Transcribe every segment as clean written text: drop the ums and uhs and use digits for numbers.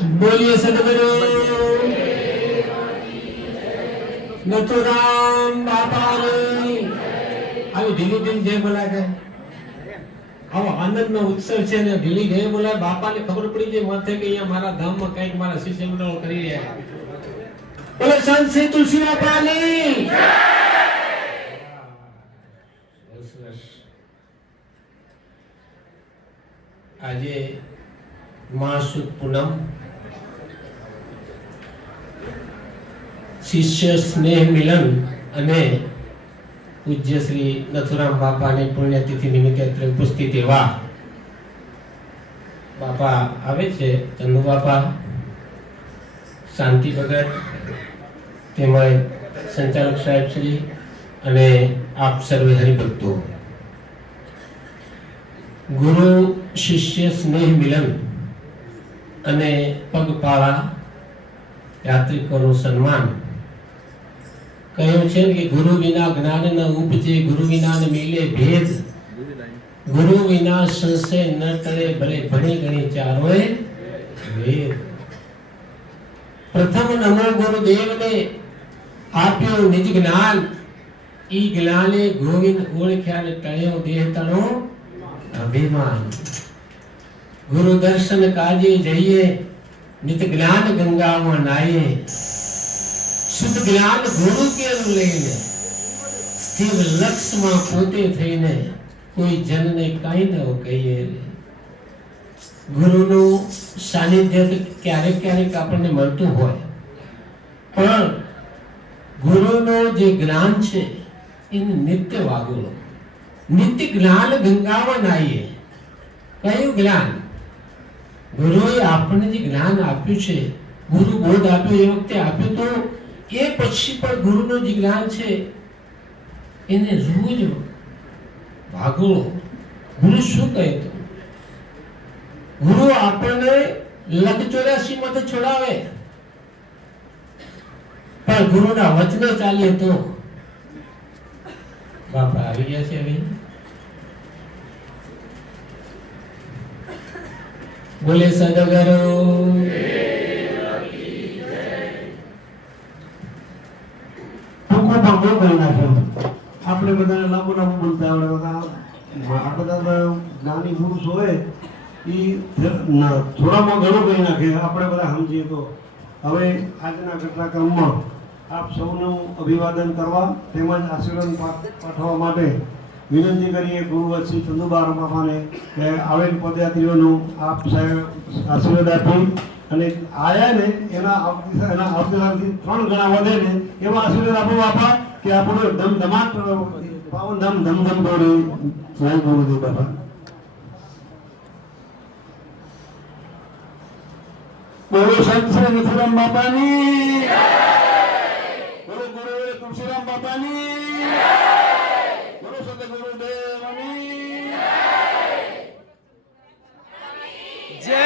बोलिए सदगुरु नथुराम बाबा ने આવી ઢીલી ઢીલી જય બોલાય છે. આવો આનંદનો ઉત્સવ છે ને ઢીલી જય બોલાય. બાપાને ખબર પડી જાય માથે કે અહીંયા મારા ધામમાં કંઈક મારા શિષ્ય મંડળો કરી રહ્યા છે. બોલે સંત શ્રી તુલસી બાપાની જય. આજે માસુદ પૂનમ શિષ્ય સ્નેહ મિલન અને પૂજ્ય શ્રી નથુરામ બાપાની પુણ્યતિથિ નિમિત્તે ઉપસ્થિત એવા બાપા આવે છે. ચંદુ બાપા, શાંતિ ભગત, તેમજ સંચાલક સાહેબ શ્રી અને આપ સર્વે હરિભક્તો. ગુરુ શિષ્ય સ્નેહ મિલન અને પગપાળા યાત્રિકોનું સન્માન. કહ્યું છે કે ગુરુ વિના જ્ઞાન ન ઉપજે, ગુરુ વિના ન મિલે ભેદ, ગુરુ વિના સંશય ન ટળે, ભલે ભણી ગણી ચારોય વેદ. પ્રથમ નમો ગુરુદેવને આપ્યું નિજ જ્ઞાન, ઈ જ્ઞાને ગોવિંદ ઓળખ્યા ને ટળ્યો દેહ તણો અભિમાન. ગુરુ દર્શન કાજે જઈએ, નિત જ્ઞાન ગંગામાં નાઈએ, શુદ્ધ જ્ઞાન ગુરુ કેરું લઈને, સ્થિર લક્ષ્યમાં પોતે થઈને કોઈ જનને કાંઈ ન કહીએ. ગુરુનું સાનિધ્ય ક્યારેક ક્યારેક આપણને મળતું હોય, પણ ગુરુનું જે જ્ઞાન છે એને નિત્ય વાગોળો. નિત્ય જ્ઞાન ગંગામાં નાહીએ. કયું જ્ઞાન? ગુરુએ આપણને જે જ્ઞાન આપ્યું છે, ગુરુ બોધ આપ્યો, એ વખતે આપ્યું, તો એ પછી પણ ગુરુનું જે જ્ઞાન છે એને રોજ ભાગોળો. ગુરુ શું કહે? તો ગુરુ આપણને લખ 84 માંથી છોડાવે, પણ ગુરુના વચનો ચાલીએ તો. બાપા આવી ગયા છે. હવે બોલે સદગુરુ આપણે બધા લાંબુ લાંબુ બોલતા આવડે. આ બધા જ્ઞાની પુરુષ હોય એ થોડામાં ઘણું કહી નાખે, આપણે બધા સમજીએ તો. હવે આજના ઘટનાક્રમમાં આપ સૌનું અભિવાદન કરવા તેમજ આશીર્વાદ પાઠવવા માટે વિનંતી કરીએ ગુરુવત્સી ચંદુબા બાપાને કે આવેલ પદયાત્રીઓનું આપ સાહેબ આશીર્વાદ આપી અને આયા ને એના આવતીકાલથી 3 ગણા વધે ને એવા આશીર્વાદ આપો બાપા, કે આપણો ધમધમાટ પાવન ધામ ધમધમ દોડે. જય ગુરુદેવ બાપા. બોલો સંત શ્રી નથુરામ બાપાની, બોલો ગુરુ તુલસીરામ બાપાની, બોલો સદગુરુદેવની જય.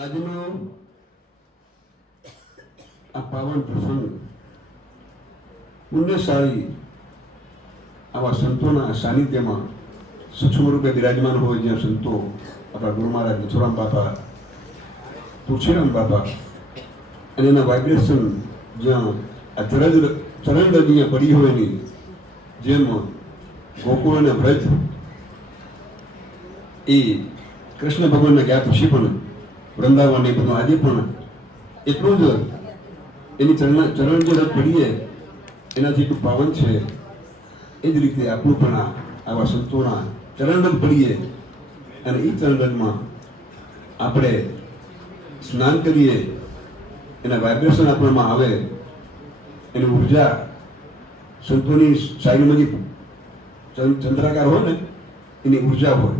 આજનો આ પાવન પ્રસંગ પુણ્યશાળી આવા સંતોના સાનિધ્યમાં સૂક્ષ્મ રૂપે બિરાજમાન હોય, જ્યાં સંતો આપણા ગુરુ મહારાજ નથુરામ બાપા, તુલસીરામ બાપા અને એના વાઇબ્રેશન જ્યાં આ ચરણ રજ્યા પડી હોય ની જેમ ગોકુળ અને વ્રજ એ કૃષ્ણ ભગવાનના ગયા પછી પણ વૃંદાવન એ બધું આજે પણ એટલું જ એની ચરણ જે રજ પડીએ એનાથી એટલું પાવન છે. એ જ રીતે આપણું પણ આવા સંતોના ચરણ રજ પડીએ અને એ ચરણ રજમાં આપણે સ્નાન કરીએ, એના વાઇબ્રેશન આપણામાં આવે, એની ઉર્જા સંતોની શાહીમાં ચંદ્રાકાર હોય ને એની ઉર્જા હોય,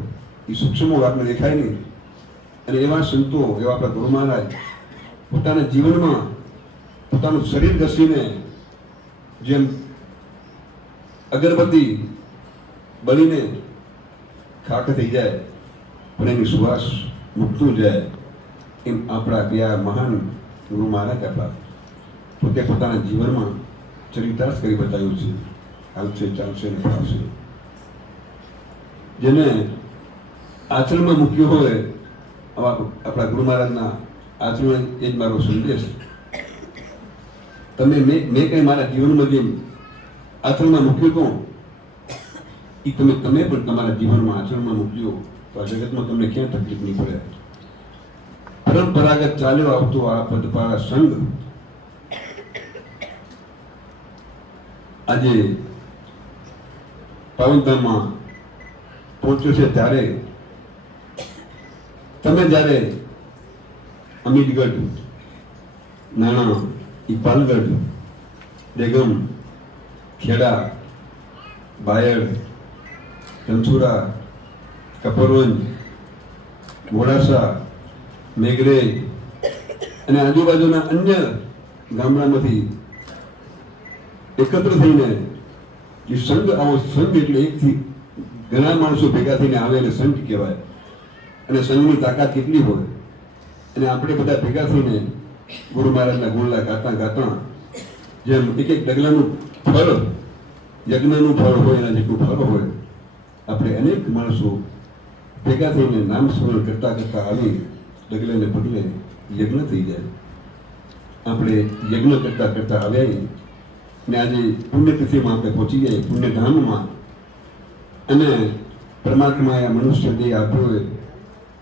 એ સૂક્ષ્મ આપણે દેખાય નહીં. અને એવા સંતો, એવા આપણા ગુરુ મહારાજ પોતાના જીવનમાં પોતાનું શરીર ઘસીને જેમ અગરબત્તી બળીને ખાક થઈ જાય પણ એની સુવાસ મૂકતું જાય, એમ આપણા બે મહાન ગુરુ મહારાજ આપણા પોતે પોતાના જીવનમાં ચરિતાર્થ કરી બતાવ્યું છે. હાલશે, ચાલશે ને ફાવશે. જેને આચરણમાં મૂક્યું હોય આવા આપણા ગુરુ મહારાજના આચરણ એ જ મારો સંદેશ. તમે મેં કંઈ મારા જીવનમાં જે આચરણમાં મૂક્યું હતું એ તમે પણ તમારા જીવનમાં આચરણમાં મૂક્યો તો આ જગતમાં તમને ક્યાં તકલીફ નહીં પડે. પરંપરાગત ચાલ્યો આવતો આ પદપારા સંઘ આજે પાવનધામમાં પહોંચ્યો છે. ત્યારે તમે જ્યારે અમીરગઢ, નાણા, પાલગઢ, બેગમ, ખેડા, બાયડ, ધનસુરા, કપરવંજ, મોડાસા, મેઘરેજ અને આજુબાજુના અન્ય ગામડામાંથી એકત્ર થઈને જે સંઘ આવો સંઘ એટલે એકથી ઘણા માણસો ભેગા થઈને આવે એટલે સંઘ કહેવાય. અને સંઘની તાકાત કેટલી હોય. અને આપણે બધા ભેગા થઈને ગુરુ મહારાજના ગુણલા ગાતા ગાતા જેમ એક એક ડગલાનું ફળ યજ્ઞનું ફળ હોય એના જેટલું ફળ હોય આપણે અનેક માણસો ભેગા થઈને નામ સ્મરણ કરતા કરતા આવી ડગલે ને પગલે યજ્ઞ થઈ જાય. આપણે યજ્ઞ કરતા કરતા આવ્યા ને આજે પુણ્યતિથિમાં આપણે પહોંચી જાય, પુણ્યધામમાં. અને પરમાત્માએ આ મનુષ્ય દેહ આપ્યો હોય,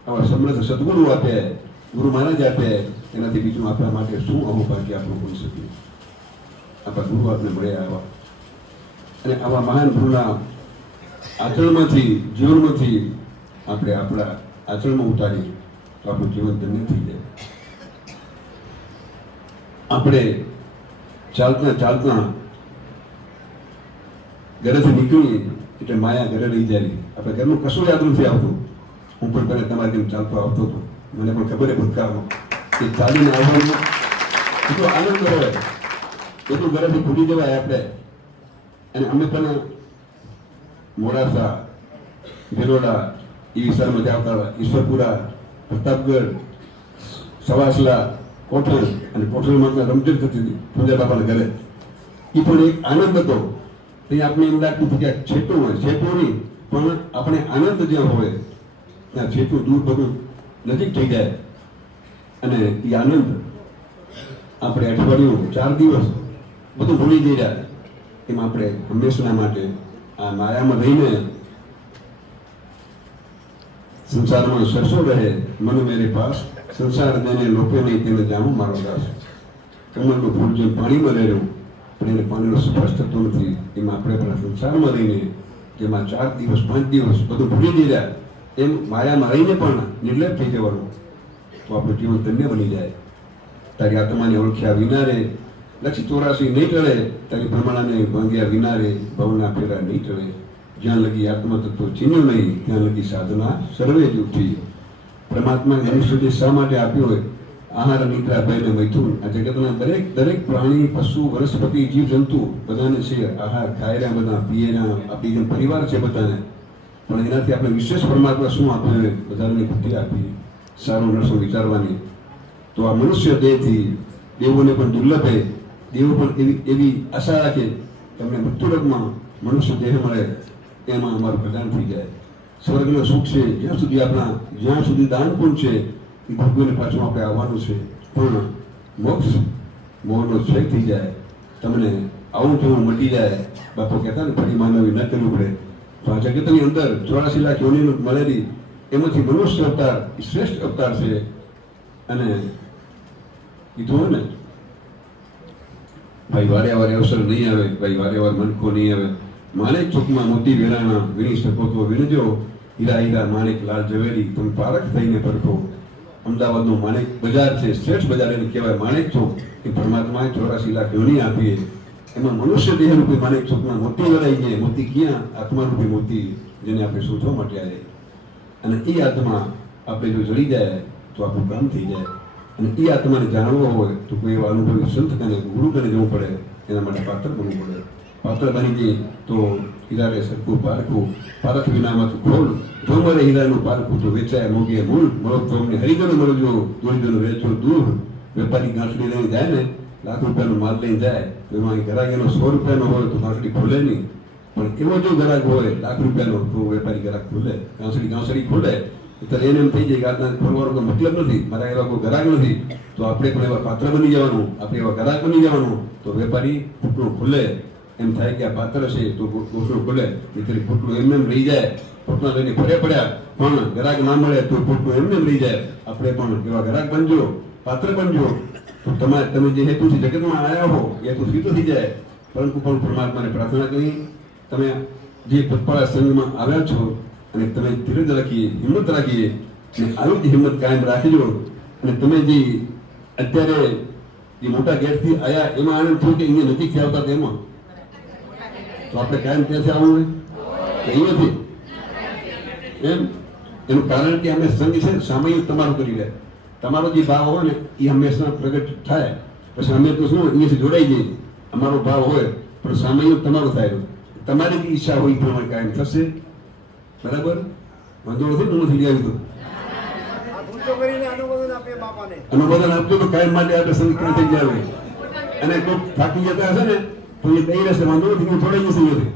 આવા સમૃદ્ધ સદગુરુ આપ્યા, ગુરુ મહારાજ આપ્યા, એનાથી બીજું આપણા માટે શું અહોભાગ્ય આપણું હોઈ શકે. આપણા ગુરુ આપણે મળ્યા આવા અને આવા મહાન ગુરુના આચરણમાંથી જીવનમાંથી આપણે આપણા આચરણમાં ઉતારી તો આપણું જીવન ધન્ય થઈ જાય. આપણે ચાલતા ચાલતા ઘરેથી નીકળીએ એટલે માયા ઘરે લઈ જાય. આપણે ઘરનું કશું યાદ નથી આવતું. હું પણ ઘરે તમારી જેમ ચાલતો આવતો હતો. મને પણ ખબર ભૂતકાળમાં કે ચાલીને આવવાનું એટલો આનંદ હોય, એટલું ઘરેથી ભૂલી જવાય આપણે. અને અમે પણ મોડાસા, ભેલોડા એ વિસ્તારમાં જ આવતા હતા. ઈશ્વરપુરા, પ્રતાપગઢ, સવાસલા, કોઠલ અને કોઠલમાં રમઝટ થતી હતી પૂંજા બાપાના ઘરે. એ પણ એક આનંદ હતો. ત્યાં આપણે એમ લાગતું હતું કે છેટું હોય, છેટું નહીં પણ આપણે આનંદ જ્યાં હોય ત્યાં છેટું દૂર બધું નજીક થઈ જાય. અને એ આનંદ આપણે અઠવાડિયું 4 દિવસ બધું ભૂલી જઈ જાય. એમાં આપણે હંમેશના માટે આ માયામાં રહીને સંસારમાં સરસો રહે મન મેરે પાસ, સંસાર જેને લોકે નહીં તેને જાણું મારો દાસ. કમળનું ફૂલ જેમ પાણીમાં રહેલું પણ એને પાણીનો સ્પર્શ થતો નથી. એમાં આપણે પણ સંસારમાં રહીને જેમાં 4 દિવસ 5 દિવસ બધું ભૂલી જઈ જાય એમ માયામાં રહીને પણ નિર્લેપ થઈ જવાનું તો આપણું જીવન ધન્ય બની જાય. તારી આત્માને ઓળખ્યા વિના રે, લક્ષ 84 નહીં ટળે, તારી ભ્રમણાને ભાંગ્યા વિના રે, ભવના ફેરા નહીં ટળે. જ્યાં લગી આત્મા તત્વ ચીન્યો નહીં ત્યાં લગી સાધના સર્વે જ ઉઠી. પરમાત્મા મનુષ્યને શા માટે આપ્યો હોય? આહાર, નિદ્રા, ભય ને મૈથુન. આ જગતના દરેક પ્રાણી, પશુ, વનસ્પતિ, જીવ જંતુ બધાને છે આહાર, ખાય રહ્યા બધા, પીએ રહ્યા, આપણી જેમ પરિવાર છે બધાને. પણ એનાથી આપણે વિશેષ પરમાત્મા શું આપ્યું? બધાને બુદ્ધિ આપી, સારું નરસું વિચારવાની. તો આ મનુષ્ય દેહથી દેવોને પણ દુર્લભ છે. દેવો પણ એવી આશા રાખે તમને મૃત્યુલોકમાં મનુષ્ય દેહ મળે એમાં અમારું પ્રદાન થઈ જાય. સ્વર્ગનું સુખ છે જ્યાં સુધી દાન પુણ્ય છે એ ભોગવીને પાછું આપણે આવવાનું છે. પણ મોક્ષ મોહનો ક્ષય થઈ જાય, તમને આવું તેવું મટી જાય. બાપુ કહેતા ને ફરી માનવી ન કરવું પડે. તો આ જગતની અંદર 84 લાખ યોનિ મળેલી એમાંથી મનુષ્ય અવતાર એ શ્રેષ્ઠ અવતાર છે. અને કીધું ને ભાઈ વારે વારે અવસર નહીં આવે, ભાઈ વારે વાર મનખો નહીં આવે. માણેક ચોકમાં મોતી વેરાણા વીણી શકો તો વીણજો. હીરા હીરા માણેક લાલ ઝવેરી તમે પારખ થઈને પરખો. અમદાવાદનું માણેક બજાર છે, શ્રેષ્ઠ બજાર એને કહેવાય માણેક ચોક. એ પરમાત્માએ 84 લાખ યોની આપી. એમાં મનુષ્ય દેહ રૂપી માણેક ચોકમાં મોતી વેરાઈ જાય. મોતી ક્યાં? આત્મા રૂપી મોતી, જેને આપણે શોધવા માટે આવે. અને એ આત્મા આપણે જો જડી જાય તો આપણું કામ થઈ જાય. અને એ આત્માને જાણવો હોય તો કોઈ એવા અનુભવી સંત કને, ગુરુ કને જવું પડે. એના માટે પાત્ર બનવું પડે. પાત્ર બની જઈએ તો હીરારે સરખું પારખું, પારખ વિનામાં ખોલ. જો મળે હીરાનું પારખું તો વેચાય મોગે મૂળ. મળો તો અમને હરિજન મળજો, દોરીજન વેચો દૂર. વેપારી ગાંઠડી લઈને જાય ને, લાખ રૂપિયાનો માલ લઈને જાય તો એમાં ગ્રાહક એનો 100 રૂપિયાનો હોય તો ગાંઠડી ખોલે નહીં. પણ એવો જો ગ્રાહક હોય લાખ રૂપિયાનો તો વેપારી ગ્રાહક ખોલે, ગાંસડી ખોલે. ત્યારે એને એમ થઈ જાય કે આજના ફરવાનો કોઈ મતલબ નથી, મારા એવા કોઈ ગ્રાહક નથી, તો આપણે પણ એવા પાત્ર બની જવાનું, આપણે એવા ગ્રાહક બની જવાનું. તો વેપારી ફૂટલું ખુલે, એમ થાય કે આ પાત્ર છે તો ફૂટલું ખુલે, એટલે ફૂટલું એમને એમ રહી જાય. ફૂટલા લઈને ફરે પડ્યા પણ ગ્રાહક ના મળે તો ફૂટલું એમને એમ રહી જાય. આપણે પણ એવા ગ્રાહક બનજો, પાત્ર બનજો, તો તમે જે હેતુથી જગતમાં આવ્યા હો એ હેતુ સિદ્ધ થઈ જાય. પરંતુ પણ પરમાત્માને પ્રાર્થના કરી, તમે જે પગપાળા સંઘમાં આવ્યા છો અને તમે ધીરજ રાખીએ, હિંમત રાખીએ અને આવી જ હિંમત કાયમ રાખજો. અને તમે જે અત્યારે જે મોટા ગેટથી આવ્યા એમાં આનંદ થયો કે અહીંયા નજીકથી આવતા તેમાં, તો આપણે કાયમ ત્યાંથી આવવું હોય કે અહીંયાથી એમ? એનું કારણ કે અમે સંઘ છે સામયિક તમારું કરી રહ્યા, તમારો જે ભાવ હોય ને એ હંમેશા પ્રગટ થાય. પછી અમે તો શું અહીંયાથી જોડાઈ જઈએ, અમારો ભાવ હોય પણ સામયિક તમારો થાય. તમારી બી ઈચ્છા હોય પ્રમાણે કાયમ થશે. બરાબર? વાંધો નથી, હું નથી આવ્યું અનુમોદન આપજો તો કાયમ માટે આપણે સંઘ ક્યાં થઈ જાય. અને કોઈ થાકી જતા હશે ને તો એ કહી રહેશે વાંધો નથી, હું થોડા જશે નથી.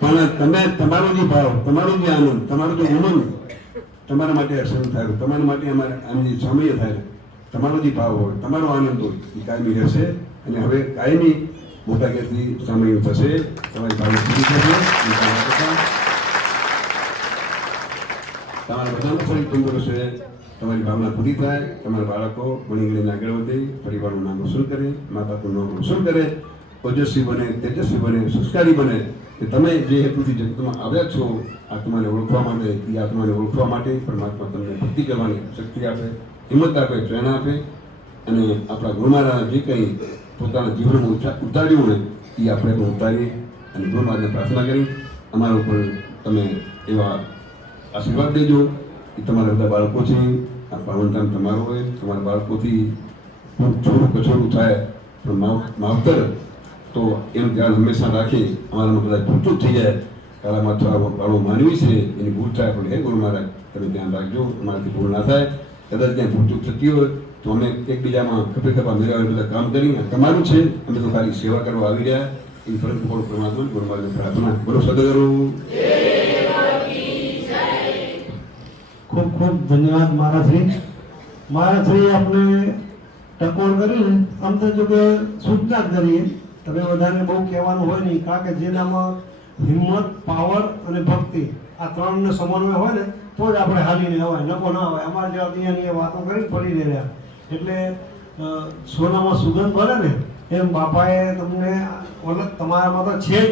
પણ તમે તમારો જે ભાવ, તમારો જે આનંદ, તમારો જે ઉમંગ તમારા માટે અસર થાય, તમારા માટે અમારે આમની સમય થાય, તમારો જે ભાવ હોય, તમારો આનંદ હોય એ કાયમી રહેશે. અને હવે કાયમી મોટા ગેરથી સમય થશે, તમારી ભાવના પૂરી થશે. તમારા બધાનું શરીર તંદુરસ્ત છે, તમારી ભાવના પૂરી થાય, તમારા બાળકો ભણી ગણીને આગળ વધે, પરિવારનું નામ રોશન કરે, મા બાપનું નામ રોશન કરે, ઓજસ્વી બને, તેજસ્વી બને, સંસ્કારી બને. કે તમે જે હેતુથી જગતમાં આવ્યા છો આત્માને ઓળખવા માટે, એ આત્માને ઓળખવા માટે પરમાત્મા તમને ભક્તિ કરવાની શક્તિ આપે, હિંમત આપે, પ્રેરણા આપે. અને આપણા ગુરુમારા જે કંઈ પોતાના જીવનમાં ઉતાર્યું હોય એ આપણે પણ ઉતારીએ અને ગુરુમાને પ્રાર્થના કરી અમારા ઉપર તમે એવા આશીર્વાદ દેજો કે તમારા બધા બાળકો છે, આ પાવનધામ તમારો હોય, તમારા બાળકોથી થોડું કચોરું થાય પણ માવતર તો એનું ધ્યાન હંમેશા રાખી. અમારામાં બધા ભૂલચૂક થઈ જાય, કાળામાં થોડા બાળો માનવી છે એની ભૂલ થાય, પણ હે ગુરુ મહારાજ તમે ધ્યાન રાખજો, અમારાથી ભૂલ ના થાય. કદાચ ત્યાં ભૂલચૂક થતી હોય તો અમે એકબીજામાં ખભે ખભા મેળવે બધા કામ કરી, તમારું છે, અમે તો ખાલી સેવા કરવા આવી રહ્યા. એ ફરજ પડો પરમાત્મા ગુરુ મહારાજને પ્રાર્થના બોલો સદગુરુ. ખૂબ ખૂબ ધન્યવાદ મહારાજશ્રી. મહારાજશ્રી આપણે ટકોર કરીને આમ તો જો કે સૂચના જ કરીએ, તમે બધાને બહુ કહેવાનું હોય નહીં, કારણ કે જેનામાં હિંમત, પાવર અને ભક્તિ આ ત્રણનો સમન્વય હોય ને તો જ આપણે હાલીને અવાય, નકો ના હોય. અમારે જેવા દુનિયાની વાતો કરીને પડી રહ્યા. એટલે સોનામાં સુગંધ ભરે ને એમ બાપાએ તમને ઓલગ તમારામાં તો છે જ,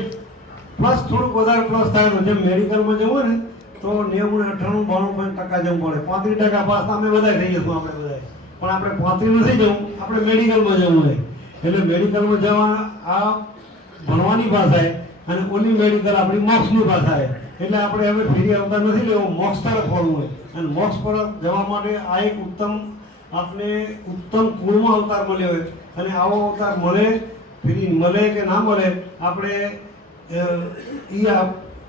પ્લસ થોડુંક વધારે પ્લસ થાય તો જેમ મેડિકલમાં જવું હોય ને તો 90, 98, 92% જવું પડે. 35% પાસ અમે બધા થઈ જશું, આપણે બધા. પણ આપણે 35 નથી જવું, આપણે મેડિકલમાં જવું હોય. એટલે મેડિકલમાં જવા આ ભણવાની ભાષા અને ઓલી મેડિકલ આપણી મોક્ષની ભાષા. એટલે આપણે હવે ફેરી આવતા નથી લેવો, મોક્ષ તરફ વળવું હોય. અને મોક્ષ તરફ જવા માટે આ એક ઉત્તમ આપણે ઉત્તમ કુળમાં અવતાર મળ્યો હોય. અને આવો અવતાર મળે, ફેરી મળે કે ના મળે, આપણે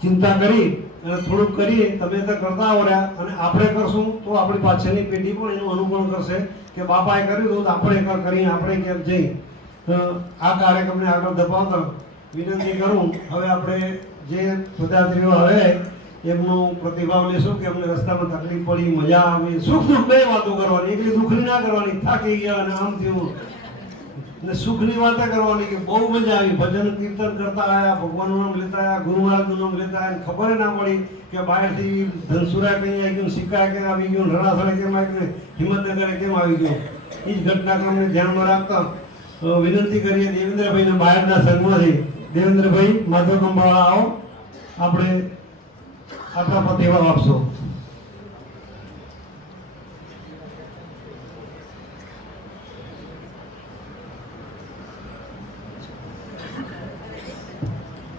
ચિંતા કરી અને થોડુંક કરીએ. તમે તો કરતા આવડ્યા અને આપણે કરશું તો આપણી પાછળની પેઢી પણ એનું અનુકરણ કરશે કે બાપાએ કર્યું તો આપણે કરીને આપણે કેમ જઈ. આ કાર્યક્રમને આગળ ધપાવતા વિનંતી કરું. હવે આપણે જે પદાર્થીઓ હવે એમનો પ્રતિભાવ લેશું કે અમને રસ્તામાં તકલીફ પડી, મજા આવી, સુખ દુઃખ બે વાતો કરવાની, એકલી દુઃખની ના કરવાની, થાકી ગયા અને આમ થયું. ને સુખની વાતો કરવાની કે બહુ મજા આવી, ભજન કીર્તન કરતા આવ્યા, ભગવાનનું નામ લેતા આવ્યા, ગુરુ મહારાજનું નામ લેતા આવ્યા. ખબર ના પડી કે બહારથી ધનસુરા કઈ આવી ગયું, સિક્કા કેમ આવી ગયું, રણાસળે કેમ આવી ગયું, હિંમતનગરે કેમ આવી ગયું. એ જ ઘટનાક્રમને ધ્યાનમાં રાખતા વિનંતી કરીએ દેવેન્દ્રભાઈને બહારના સંઘમાંથી. દેવેન્દ્રભાઈ માધવ કંબાળા આવો, આપણે આપણા પ્રતિભાવ આપશો.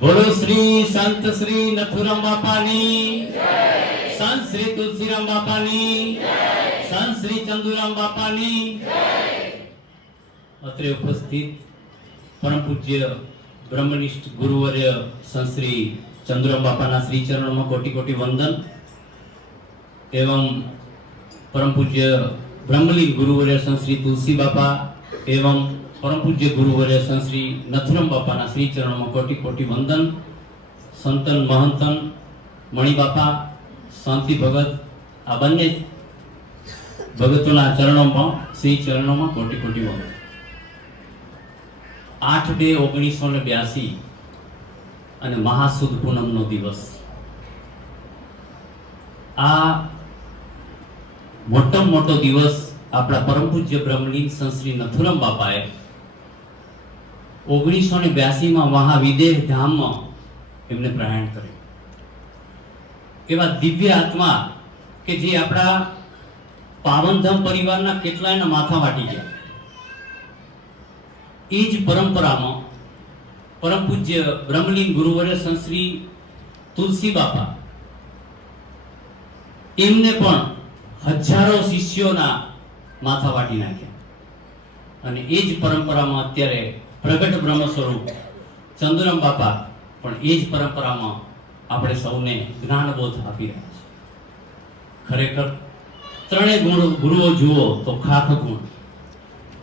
બોલો શ્રી સંત શ્રી નથુરામ બાપાની જય, સંત શ્રી તુલસીરામ બાપાની જય, સંત શ્રી ચંદુરામ બાપાની જય. અત્રે ઉપસ્થિત પરમ પૂજ્ય બ્રહ્મનિષ્ઠ ગુરુવર્ય સંત શ્રી ચંદુરામ બાપાના શ્રી ચરણોમાં કોટી કોટી વંદન. एवं परम पूज्य ब्रह्मलीन गुरुवर्य संत श्री तुलसी बापा एवं परम पूज्य गुरुवर्य संत श्री नथुराम बापा श्री चरणों में कोटि कोटि वंदन. संतन महंतन मणि बापा શાંતિ ભગત, આ બંને ભગતોના ચરણોમાં, શ્રી ચરણોમાં કોટી કોટી વંદન. 8/2/1982 અને મહાસુદ પૂનમનો દિવસ. આ મોટામાં મોટો દિવસ આપણા પરમ પૂજ્ય બ્રહ્મલીન સંત શ્રી નથુરામ બાપાએ 1982માં મહાવિદેહ ધામમાં એમને પ્રયાણ કર્યું. એવા દિવ્ય આત્મા કે જે આપણા પાવનધામ પરિવારના કેટલાયના માથા વાટી ગયા. એ જ પરંપરામાં પરમ પૂજ્ય બ્રહ્મલીન ગુરુવર્ય સંત શ્રી તુલસી બાપા એમને પણ હજારો શિષ્યોના માથા વાટી નાખ્યા. અને એ જ પરંપરામાં અત્યારે પ્રગટ બ્રહ્મ સ્વરૂપ ચંદુરામ બાપા પણ એ જ પરંપરામાં આપણે સૌને જ્ઞાનબોધ આપી રહ્યા છે. ખરેખર ત્રણેય ગુરુઓ જુઓ તો ખાખ ગુણ,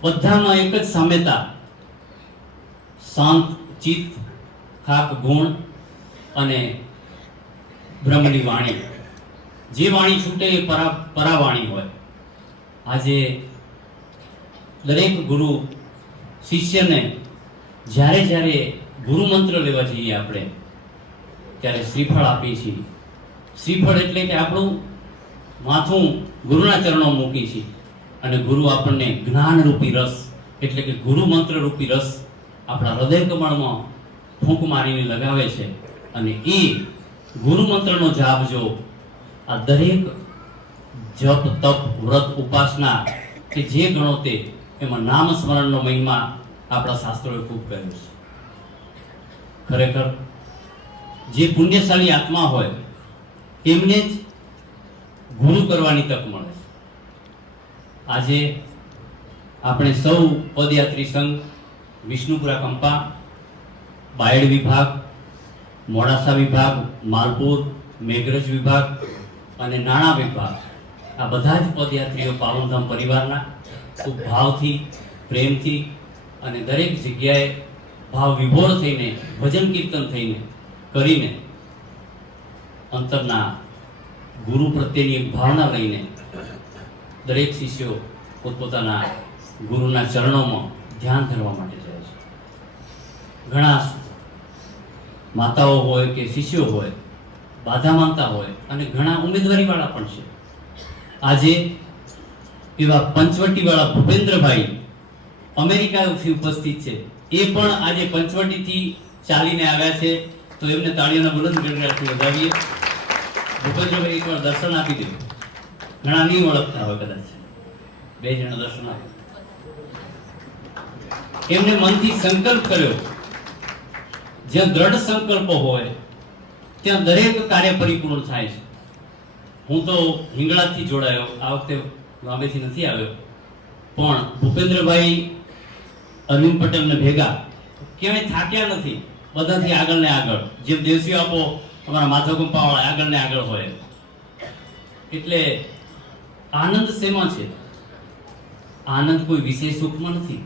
બધામાં એક જ સામ્યતા, શાંત ચિત્ત, ખાખ ગુણ અને બ્રહ્મની વાણી. જે વાણી છૂટે એ પરાવાણી હોય. આજે દરેક ગુરુ શિષ્યને જ્યારે જ્યારે ગુરુ મંત્ર લેવા જઈએ આપણે ત્યારે શ્રીફળ આપીએ છીએ. શ્રીફળ એટલે કે આપણું માથું ગુરુના ચરણો મૂકી છીએ અને ગુરુ આપણને જ્ઞાનરૂપી રસ એટલે કે ગુરુ મંત્ર રૂપી રસ આપણા હૃદય કમળમાં ફૂંક મારીને લગાવે છે. અને એ ગુરુ મંત્રનો જાપ જો આ દરેક જપ તપ વ્રત ઉપાસના કે જે ગણો તે એમાં નામ સ્મરણનો મહિમા આપણા શાસ્ત્રોએ ખૂબ કર્યો છે. ખરેખર જે પુણ્યશાળી આત્મા હોય એમને જ ગુરુ કરવાની તક મળે છે. આજે આપણે સૌ પદયાત્રી સંઘ, વિષ્ણુપુરા કંપા, બાયડ વિભાગ, મોડાસા વિભાગ, માલપુર, મેઘરજ વિભાગ અને નાણા વિભાગ, આ બધા જ પદયાત્રીઓ પાવનધામ પરિવારના ખૂબ ભાવથી, પ્રેમથી અને દરેક જગ્યાએ ભાવ વિભોર થઈને, ભજન કીર્તન થઈને કરીને અંતરના ગુરુ પ્રત્યેની એક ભાવના લઈને દરેક શિષ્યો પોતપોતાના ગુરુના ચરણોમાં ધ્યાન ધરવા માટે જાય છે. ઘણા માતાઓ હોય કે શિષ્યો હોય બાધા માંગતા હોય અને ઘણા ઉમેદવારી વાળા પણ છે. આજે એવા પંચવટીવાળા ભૂપેન્દ્રભાઈ અમેરિકાથી ઉપસ્થિત છે. એ પણ આજે પંચવટીથી ચાલીને આવ્યા છે, તો એમને તાળીઓના બુલંદ ગણરાજથી વધાવીએ. ભૂપેન્દ્રભાઈ એકવાર દર્શન આપી દે. ઘણા નહીં ઓળખતા હોય કદાચ, 2 જણા દર્શન આપે. એમને મનથી સંકલ્પ કર્યો. જ્યાં દ્રઢ સંકલ્પો હોય ત્યાં દરેક કાર્ય પરિપૂર્ણ થાય છે. હું તો હિંગળાજથી જોડાયો, આ વખતે બોમ્બેથી નથી આવ્યો, પણ ભૂપેન્દ્રભાઈ અરવિંદ પટેલને ભેગા ક્યાંય થાક્યા નથી. બધાથી આગળ ને આગળ, જેમ દેશીઓ આપો અમારા માધવગંપાવાળા આગળ ને આગળ હોય. એટલે આનંદ શેમાં છે? આનંદ કોઈ વિષય સુખમાં નથી.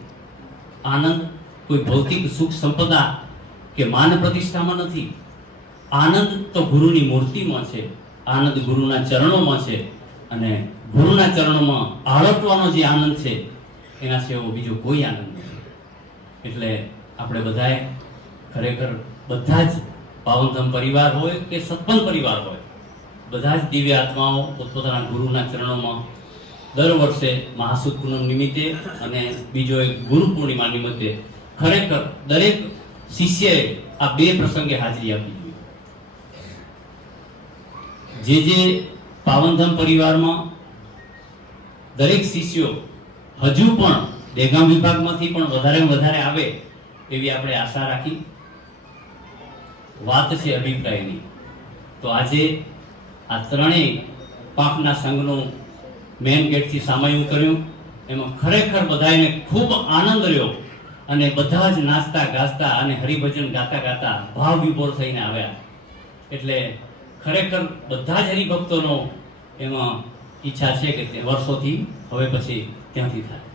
આનંદ કોઈ ભૌતિક સુખ સંપદા કે માન પ્રતિષ્ઠામાં નથી. આનંદ તો ગુરુની મૂર્તિમાં છે, આનંદ ગુરુના ચરણોમાં છે. અને ગુરુના ચરણોમાં આળટવાનો જે આનંદ છે એના સિવાય બીજો કોઈ આનંદ નથી. એટલે આપણે બધાએ ખરેખર બધા જ પાવનધામ પરિવાર હોય કે સત્પન પરિવાર હોય, બધા જ દિવ્ય આત્માઓ પોતપોતાના ગુરુના ચરણોમાં દર વર્ષે મહાસુદ પૂનમ નિમિત્તે અને બીજો એક ગુરુ પૂર્ણિમા નિમિત્તે ખરેખર દરેક શિષ્યએ આ 2 પ્રસંગે હાજરી આપી જોઈએ. જે પાવનધામ પરિવારમાં દરેક શિષ્યો હજુ પણ દેગામ વિભાગમાંથી પણ વધારે આવે એવી આપણે આશા રાખી. વાત છે અભિપ્રાયની, તો આજે આ ત્રણેય પાંખના સંઘનું મેન ગેટથી સામાયિક કર્યું. એમાં ખરેખર બધાને ખૂબ આનંદ રહ્યો અને બધા જ નાચતા ગાતા અને હરિભજન ગાતા ભાવ વિભોર થઈને આવ્યા. એટલે ખરેખર બધા જ હરિભક્તોનો એમાં ઈચ્છા છે કે તે વર્ષોથી હવે પછી ત્યાંથી થાય.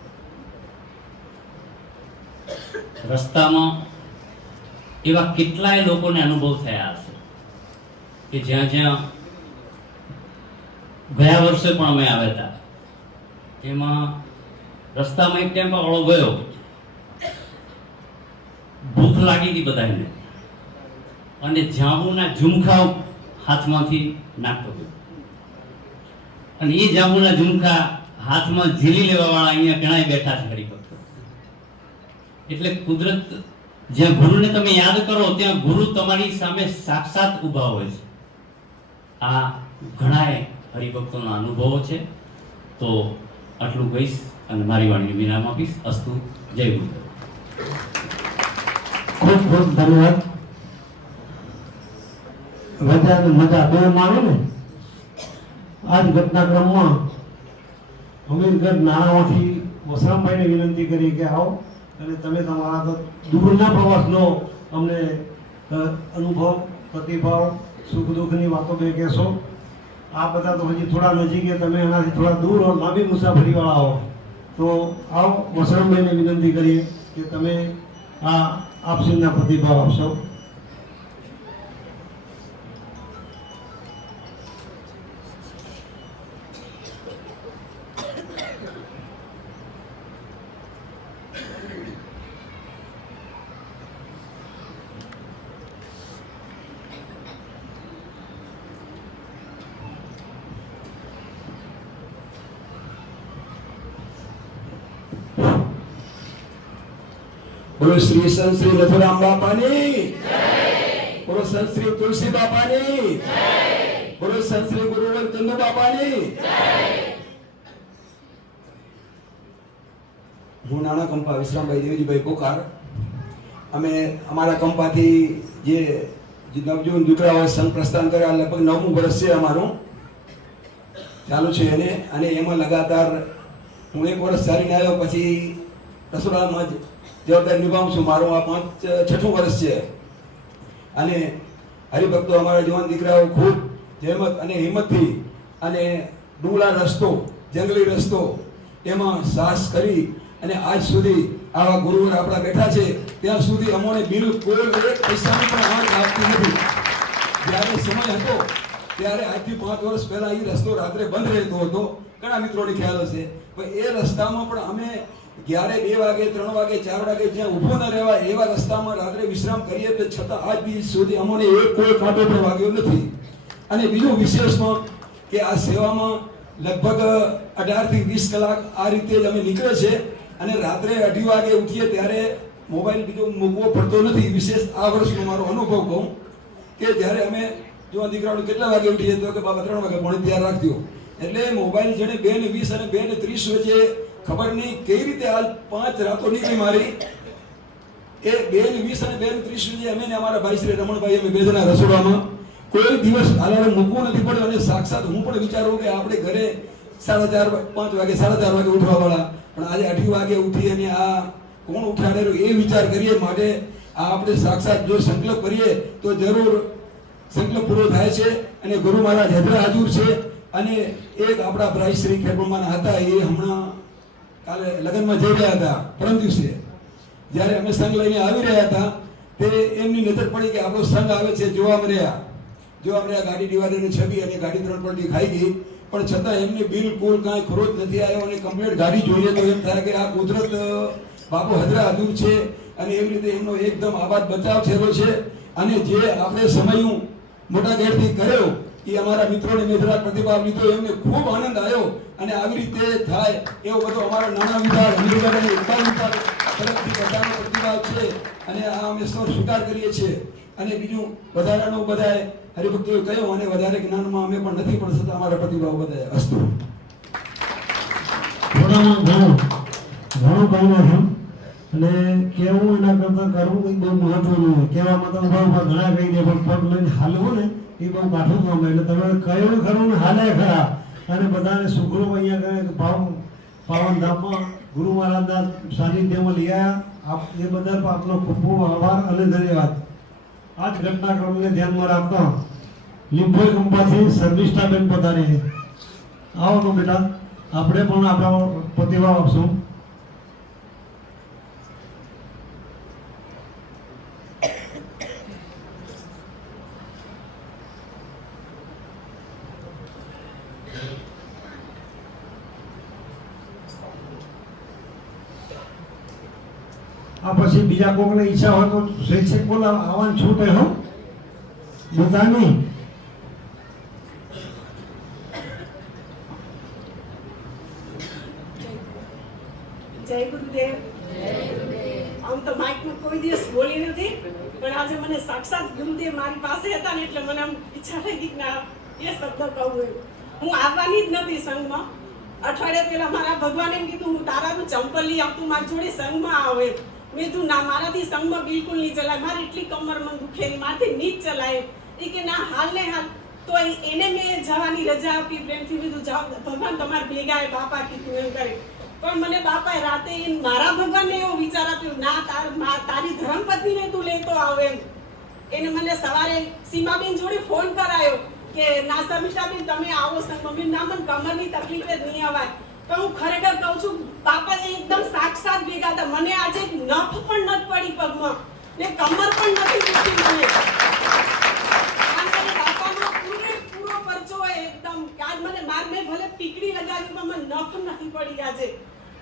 રસ્તામાં એવા કેટલાય લોકોને અનુભવ થયા હશે કે જ્યાં જ્યાં ગયા વર્ષે પણ અમે આવ્યા હતા. એમાં રસ્તામાં એક ટેમ્પો વાળો ગયો, ભૂખ લાગી હતી બધાને, અને જાંબુના ઝુમખા હાથમાંથી નાખતો ગયો. અને એ જાંબુના ઝુમખા હાથમાં ઝીલી લેવા વાળા અહીંયા ઘણા બેઠા છે હરિભક્તો. એટલે કુદરત, જ્યાં ગુરુને તમે યાદ કરો ત્યાં ગુરુ તમારી સામે સાક્ષાત ઊભા હોય છે. આ ઘણાય હરિભક્તોના અનુભવો છે. તો આટલું કહીશ અને મારી વાણીને વિરામ આપીશ. અસ્તુ. જય ગુરુદેવ. ખૂબ ખૂબ ધન્યવાદ. રજા અને મજા બે માણો ને આ જ ઘટનાક્રમમાં અમીરગઢ નાણામાંથી વસરામભાઈને વિનંતી કરી કે આવો અને તમે તમારા તો દૂરના પ્રવાસનો અમને અનુભવ, પ્રતિભાવ, સુખ દુઃખની વાતો બે કહેશો. આ બધા તો હજી થોડા નજીક, તમે એનાથી થોડા દૂર હો, લાંબી મુસાફરીવાળા હો, તો આવો વસરામભાઈને વિનંતી કરીએ કે તમે આ આપસીના પ્રતિભાવ આપશો. બોલો શ્રી સંત શ્રી નથુરામ બાપાની જય, બોલો સંત શ્રી તુલસી બાપાની જય, બોલો સંત શ્રી ગુરુવર ચંદુ બાપાની જય. હું નાના કંપા વિશ્રામભાઈ દેવજીભાઈ પોકાર. અમે અમારા કંપાથી જે નવજૂન દીકરાઓ સંઘ પ્રસ્થાન કર્યા, લગભગ 9મું વર્ષ છે અમારું ચાલુ છે એને. અને એમાં લગાતાર હું 1 વર્ષ ચાલીને આવ્યો, પછી રસોડામાં જ જવાબદારી નિભાવું છું. મારું આ 6મું વર્ષ છે. અને હરિભક્તો, અમારા જવાન દીકરાઓ ખૂબ જહેમત અને હિંમતથી અને ડુંગળા રસ્તો, જંગલી રસ્તો એમાં સાહસ કરી અને આજ સુધી આવા ગુરુવર આપણા બેઠા છે ત્યાં સુધી અમોને બિલકુલ 1 પૈસાની પણ હાથ લાગતી નથી. જ્યારે સમય હતો ત્યારે આજથી 5 વર્ષ પહેલા એ રસ્તો રાત્રે બંધ રહેતો હતો. ઘણા મિત્રોને ખ્યાલ હશે. પણ એ રસ્તામાં પણ અમે 11, 2 વાગે, 3 વાગે, 4 વાગે જ્યાં ઊભો ન રહેવાય એવા રસ્તામાં રાત્રે વિશ્રામ કરીએ, તો છતાં આજ દિવસ સુધી અમને કોઈ કાંટો પણ વાગ્યો નથી. અને બીજું વિશેષમાં કે આ સેવામાં લગભગ 18 થી 20 કલાક આ રીતે જ અમે નીકળે છે. અને રાત્રે 2:30 વાગે ઉઠીએ ત્યારે મોબાઈલ બીજો મૂકવો પડતો નથી. વિશેષ આ વર્ષનો મારો અનુભવ કહું કે જ્યારે અમે જો દીકરાઓ કેટલા વાગે ઉઠીએ તો કે બાબા 3 વાગે પોણે તૈયાર રાખજો. એટલે મોબાઈલ જેને 2:20 અને 2:30 વચ્ચે ખબર નહીં કઈ રીતે આ 5 રાતો નીકળી મારી. એ 2:20 અને 2:30 વચ્ચે અમે ને અમારા ભાઈ શ્રી રમણભાઈ અમે બે જણા રસોડામાં કોઈ દિવસ અલાર્મ મૂકવું નથી પડ્યું. અને સાક્ષાત હું પણ વિચારું કે આપણે ઘરે 4:30, 5 વાગે, 4:30 વાગે ઉઠવા વાળા, પણ આજે 8 વાગે ઉઠી અને આ કોણ ઉઠાડેલું એ વિચાર કરીએ. માટે આ આપણે સાક્ષાત જો સંકલ્પ કરીએ તો જરૂર સંકલ્પ પૂરો થાય છે. અને ગુરુ મહારાજ હાજરા હાજર છે. અને એક આપણા ભાઈ શ્રી ખેડબ્રહ્માના હતા, એ હમણાં કાલે લગ્નમાં જઈ રહ્યા હતા. પરમ દિવસે જ્યારે અમે સંઘ લઈને આવી રહ્યા હતા તે એમની નજર પડી કે આપણો સંઘ આવે છે. જોવા મળ્યા ગાડી ડિવાઈડરની છબી અને ગાડી 3 પલટી ખાઈ ગઈ. પણ છતાં એમને બિલકુલ કાંઈ ખરોચ નથી આવ્યો. અને કમ્પ્લીટ ગાડી જોઈએ તો એમ થાય કે આ કુદરત બાપુ હાજરા હાજર છે. અને એવી રીતે એમનો એકદમ આબાદ બચાવ થયેલો છે. અને જે આપણે સમયનું મોટા ગેરથી કર્યો એ અમારા મિત્રોને મેં પ્રતિભાવ લીધો, એમને ખૂબ આનંદ આવ્યો. અને આવી રીતે થાય એવો બધો અમારો નાના વિભાગ અમીરગઢ અને ઉત્પાદ વિભાગ તરફથી બધાનો પ્રતિભાવ છે. અને આ અમે સૌ સ્વીકાર કરીએ છીએ. અને બીજું વધારાનું બધાએ હરિભક્તોએ કહ્યું, અને વધારે જ્ઞાનમાં અમે પણ નથી, પણ છતાં અમારા પ્રતિભાવ બધાએ અસ્તુ. થોડામાં ઘણું કહી નાખ્યું. અને કેવું એના કરતાં કરવું કંઈક બહુ મહત્વનું હોય. કહેવામાં તો ઘણા કહી દે, પણ પગ લઈને હાલવું ને એ બહુ કાઠું કામ. એટલે તમે કહ્યું ખરું ને હાલે ખરા. અને બધાને સુખરૂપ અહીંયા કહે પાવન ધામમાં ગુરુ મહારાજના સાનિધ્યમાં લઈ આવ્યા. એ બદલ આપનો ખૂબ ખૂબ આભાર અને ધન્યવાદ. આ જ ઘટનાક્રમને ધ્યાનમાં રાખતા લીંબોઈ કંપાથી શર્મિષ્ઠાબેન પધારી. આવો તો બેટા, આપણે પણ આપણો પ્રતિભાવ આપશું. આ પછી બીજા કોકને ઈચ્છા હોય તો શિક્ષક બોલાવ આવવાનું છૂટે હો બધા નહીં. જય ગુરુદેવ. આમ તો માઇકમાં કોઈ દિવસ બોલી નથી, પણ આજે મને સાક્ષાત ગુરુદેવ મારી પાસે હતા ને એટલે મને આમ ઈચ્છા થઈ ગઈ કે ના એ શબ્દ કહું એમ. હું આવવાની જ નથી સંઘમાં. અઠવાડિયા પહેલા મારા ભગવાને એમ કીધું હું તારાનું ચંપલ લઈ આવતું મારી જોડે સંઘમાં આવે. મેં કીધું ના મારાથી સંઘમાં બિલકુલ નહીં ચલાય, મારી એટલી કમર મને દુખેલી, મારાથી નહીં જ ચલાય. એ કે ના હાલ ને હાલ. તો એને મેં જવાની રજા આપી, પ્રેમથી કીધું જાઓ ભગવાન તમારે ભેગા એ બાપા કીધું એમ કરે. પણ મને બાપાએ રાતે મારા ભગવાનને એવો વિચાર આપ્યો ના તારી ધર્મપત્નીને તું લેતો આવ એમ. એને મને સવારે સીમાબેન જોડે ફોન કરાયો કે ના શર્મિષ્ઠાબેન તમે આવો સંગ. ના મને કમરની તકલીફ જ નહીં અવાય. પણ હું ખરેખર કહું છું બાપા એકદમ સાક્ષાત ભેગા હતા. મને આજે નખ પણ નથી પડી પગમાં ને કમર પણ નથી દુખી મને. બાપાનો પૂરો પરચો હોય એકદમ. આજ મને મેં ભલે ટીકડી લગાવી પણ મને નખ નથી પડી આજે.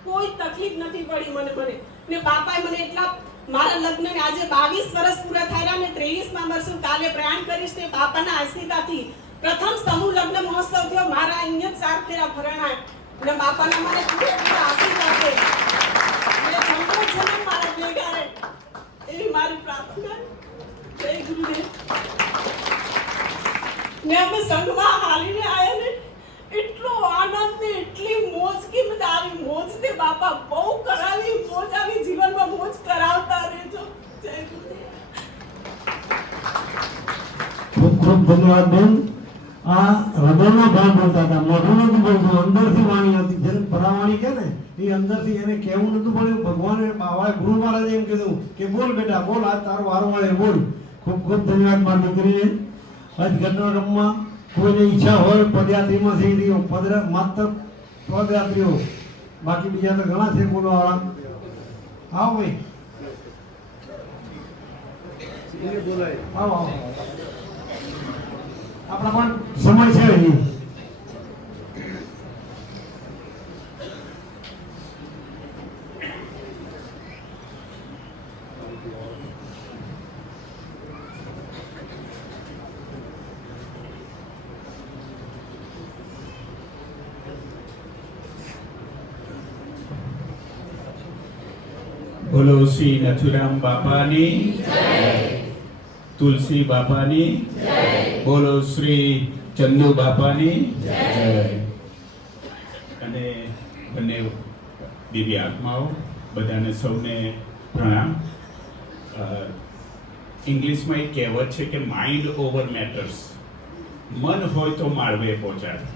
કોઈ તકલીફ નથી પડી મને ને બાપાએ મને એટલા મારા લગ્નને આજે 22 વર્ષ પૂરા થયા ને 23માં વર્ષ હું કાલે પ્રયાણ કરીશ ને બાપાના આશીર્વાદથી પ્રથમ સમૂહ લગ્ન મહોત્સવ થયો. મારા અહીંયા 4 ફેરા ભરણાય અને બાપાના મને પૂરેપૂરા આશીર્વાદ છે. જન્મો જન્મ મારા ભેગા રહે એવી મારી પ્રાર્થના. જય ગુરુદેવ. ને અમે સંઘમાં હાલીને આયા ને એટલો આનંદ ને એટલી મોજ કે મને આવી મોજ તે બાપા બહુ કરાવી મોજ આવી જીવનમાં મોજ કરાવતા રહેજો. જય ગુરુદેવ. ખૂબ ખૂબ ધન્યવાદ બેન. આ હૃદયનો ભાવ બોલતા હતા, મોઢું નતું બોલતું, અંદરથી વાણી હતી. જેને પરાવાણી કહે ને એ અંદરથી એને કહેવું નતું પડ્યું. ભગવાને બાવાએ ગુરુ મહારાજે એમ કીધું કે બોલ બેટા બોલ, આ તારો વારો મળે બોલ. ખૂબ ખૂબ ધન્યવાદ મારી દીકરીને. આજ ઘટનાક્રમમાં કોઈને ઈચ્છા હોય પદયાત્રીમાં થઈ રહ્યો માત્ર પદયાત્રીઓ, બાકી બીજા તો ઘણા છે બોલવાવાળા. આવો ભાઈ આવો આવો, આપણા પણ સમય છે અહીં. બોલો શ્રી નથુરામ બાપાની તુલસી બાપાની, બોલો શ્રી ચંદુ બાપાની અને બંને દિવ્ય આત્માઓ બધાને સૌને પ્રણામ. ઇંગ્લિશમાં એક કહેવત છે કે માઇન્ડ ઓવર મેટર્સ. મન હોય તો માળવે પહોંચાડે,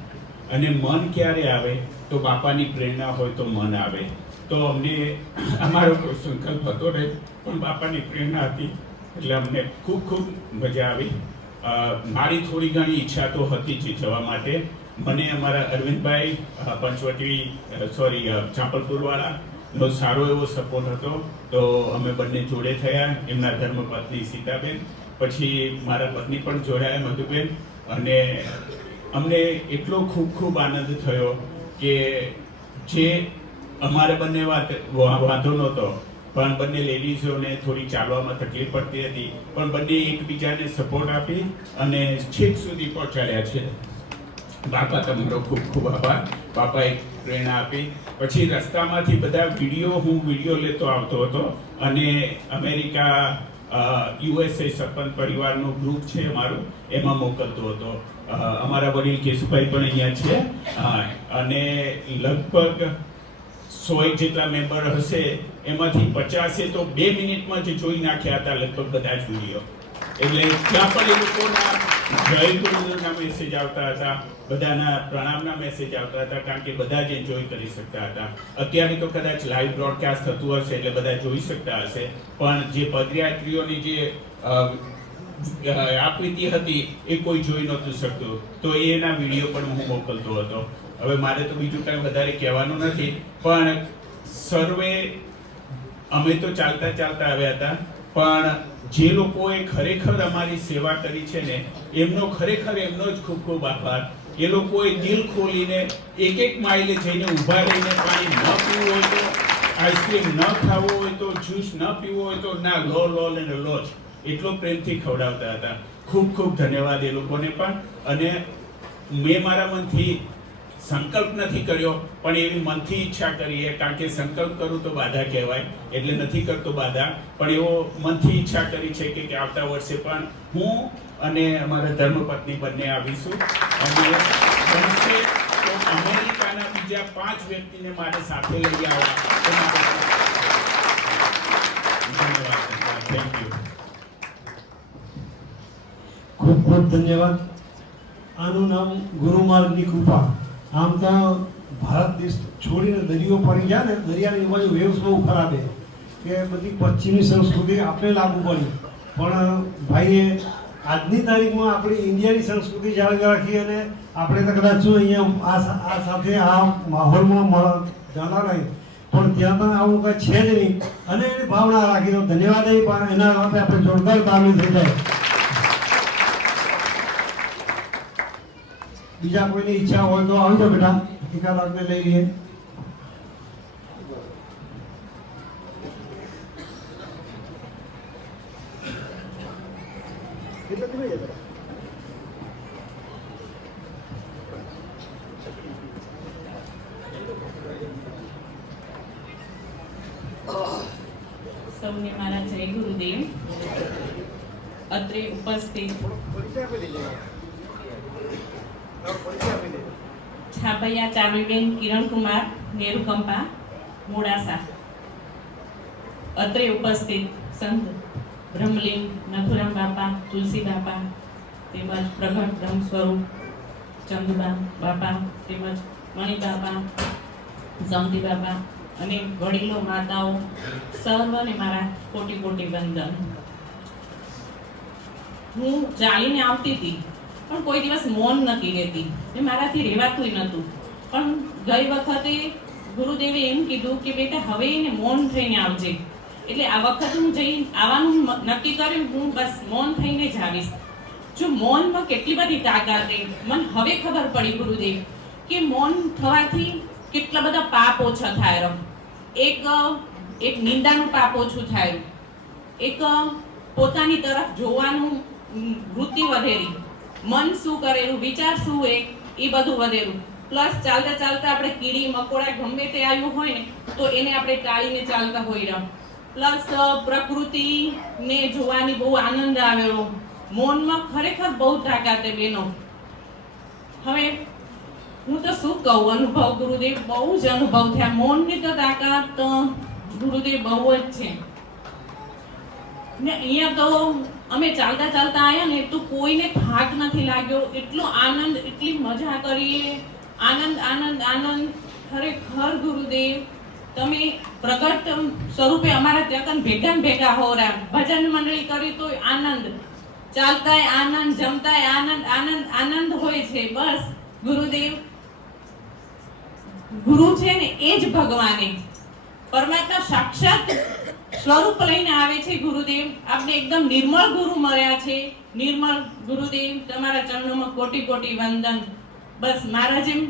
અને મન ક્યારે આવે તો બાપાની પ્રેરણા હોય તો મન આવે. તો અમને અમારો કોઈ સંકલ્પ હતો નહીં, પણ બાપાની પ્રેરણા હતી એટલે અમને ખૂબ ખૂબ મજા આવી. મારી થોડી ઘણી ઈચ્છા તો હતી જ જવા માટે. મને અમારા અરવિંદભાઈ પંચવટી ચાંપલપુરવાળાનો સારો એવો સપોર્ટ હતો, તો અમે બંને જોડે થયા. એમના ધર્મપત્ની સીતાબેન, પછી મારા પત્ની પણ જોડાયા મધુબેન, અને અમને એટલો ખૂબ ખૂબ આનંદ થયો કે જે અમારે બંને વાંધો નહોતો, પણ બંને લેડીઝોને થોડી ચાલવામાં તકલીફ પડતી હતી, પણ બંને એકબીજાને સપોર્ટ આપી અને છેક સુધી પહોંચાડ્યા છે. બાપા તમારો ખૂબ ખૂબ આભાર. બાપાએ પ્રેરણા આપી. પછી રસ્તામાંથી બધા હું વિડીયો લેતો આવતો હતો, અને અમેરિકા USA સરપંચ પરિવારનું ગ્રુપ છે અમારું, એમાં મોકલતો હતો. અમારા વડીલ કેશુભાઈ પણ અહીંયા છે, અને લગભગ 100 જેટલા મેમ્બર હશે, એમાંથી 50 તો 2 મિનિટમાં જ જોઈ નાખ્યા હતા લગભગ બધા જ વિડીયો. એટલે ત્યાં પણ એ લોકોના જય ગુરુના મેસેજ આવતા હતા, બધાના પ્રણામના મેસેજ આવતા હતા, કારણ કે બધા જ એન્જોય કરી શકતા હતા. અત્યારે તો કદાચ લાઈવ બ્રોડકાસ્ટ થતું હશે એટલે બધા જોઈ શકતા હશે, પણ જે પદયાત્રીઓની જે આકૃતિ હતી એ કોઈ જોઈ નહોતું શકતું, તો એના વિડીયો પણ હું મોકલતો હતો. હવે મારે તો બીજું કાંઈ વધારે કહેવાનું નથી, પણ સર્વે અમે તો ચાલતા ચાલતા આવ્યા હતા, પણ જે લોકોએ ખરેખર અમારી સેવા કરી છે ને એમનો જ ખૂબ ખૂબ આભાર. એ લોકોએ દિલ ખોલીને એક માઇલે જઈને ઊભા રહીને પાણી ન પીવું હોય તો આઈસ્ક્રીમ ન ખાવો હોય તો, જ્યુસ ન પીવો હોય તો ના, લો ને લો જ. એટલો પ્રેમથી ખવડાવતા હતા. ખૂબ ખૂબ ધન્યવાદ એ લોકોને પણ. અને મેં મારા મનથી સંકલ્પ નથી કર્યો, પણ એવી મનથી ઈચ્છા કરીએ, કારણ કે સંકલ્પ કરું તો બાધા કહેવાય, એટલે નથી કરતો બાધા, પણ એવો મનથી ઈચ્છા કરી છે કે આવતા વર્ષે પણ હું અને અમારા ધર્મપત્ની બંને આવીશું. અને બનશે તો અમેરિકાના બીજા 5 વ્યક્તિને મારે સાથે લઈ આવવા. તો મારે ધન્યવાદ. Thank you. ખૂબ ખૂબ ધન્યવાદ. આનું નામ ગુરુમાર્ગની કૃપા. આમ તો ભારત દેશ છોડીને દરિયો પડી ગયા ને, દરિયાની બાજુ વેવ્સ બહુ ખરાબ છે કે બધી પશ્ચિમી સંસ્કૃતિ આપણે લાગુ પડી, પણ ભાઈએ આજની તારીખમાં આપણી ઇન્ડિયાની સંસ્કૃતિ જાળવી રાખી. અને આપણે તો કદાચ શું અહીંયા આ સાથે આ માહોલમાં જાણવા નહીં, પણ ત્યાં પણ આવું કંઈ છે જ નહીં. અને એની ભાવના રાખી તો ધન્યવાદ. એના માટે આપણે જોરદાર તાલીમ થઈ જાય. બીજા કોઈની ઈચ્છા હોય તો આવી જાઓ બેટા, એકાદ આપણે લઈ લઈએ. સૌને મારા જય ગુરુદેવ. અત્રે ઉપસ્થિત છાપૈયા ચાવીબેન કિરણકુમાર નેરુકંપા મોડાસા, અત્રે ઉપસ્થિત સંત બ્રહ્મલીન નથુરામ બાપા, તુલસી બાપા, તેમજ પ્રગટ બ્રહ્મ સ્વરૂપ ચંદુબા બાપા, તેમજ મણિ બાપા, સમતી બાપા અને વડીલો, માતાઓ, સર્વને મારા કોટી કોટી વંદન. હું ચાલીને આવતી હતી, પણ કોઈ દિવસ મૌન નથી રહેતી, એ મારાથી રહેવાતું નહોતું. પણ ગઈ વખતે ગુરુદેવે એમ કીધું કે બેટા હવે એને મૌન થઈને આવજે. એટલે આ વખત હું આવવાનું નક્કી કર્યું. હું બસ મૌન થઈને જ આવીશ. જો મૌનમાં કેટલી બધી તાકાત છે, મને હવે ખબર પડી ગુરુદેવ કે મૌન થવાથી કેટલા બધા પાપ ઓછા થાય. એક નિંદાનું પાપ ઓછું થાય, એક પોતાની તરફ જોવાનું વૃત્તિ વધેરી, મન શું કરેલું, વિચાર શું એ બધું વધેલું. પ્લસ ચાલતા ચાલતા આપણે કીડી મકોડા ગમે તે આવ્યું હોય ને તો એને આપણે ટાળીને ચાલતા હોઈએ. પ્લસ પ્રકૃતિને જોવાની બહુ આનંદ આવેલો. મૌનમાં ખરેખર બહુ તાકાત છે બેનો. હવે હું તો શું કહું, અનુભવ ગુરુદેવ બહુ જ અનુભવ થયા. મૌનની તો તાકાત ગુરુદેવ બહુ જ છે ને. અહીંયા તો અમે ચાલતા ચાલતા આવ્યા ને તો કોઈને થાક નથી લાગ્યો. એટલો આનંદ, એટલી મજા કરીએ, આનંદ આનંદ આનંદ. ખરેખર ગુરુદેવ તમે પ્રગટ સ્વરૂપે અમારા ત્યાં ભેગા હો રહ્યા. ભજન મંડળી કરી તો આનંદ, ચાલતાય આનંદ, જમતાય આનંદ, આનંદ આનંદ હોય છે. બસ ગુરુદેવ, ગુરુ છે ને એ જ ભગવાને, પરમાત્મા સાક્ષાત સ્વરૂપ લઈને આવે છે. ગુરુદેવ આપને એકદમ નિર્મળ ગુરુ મળ્યા છે. નિર્મળ ગુરુદેવ, તમારા ચરણોમાં કોટી કોટી વંદન. બસ મારા જેમ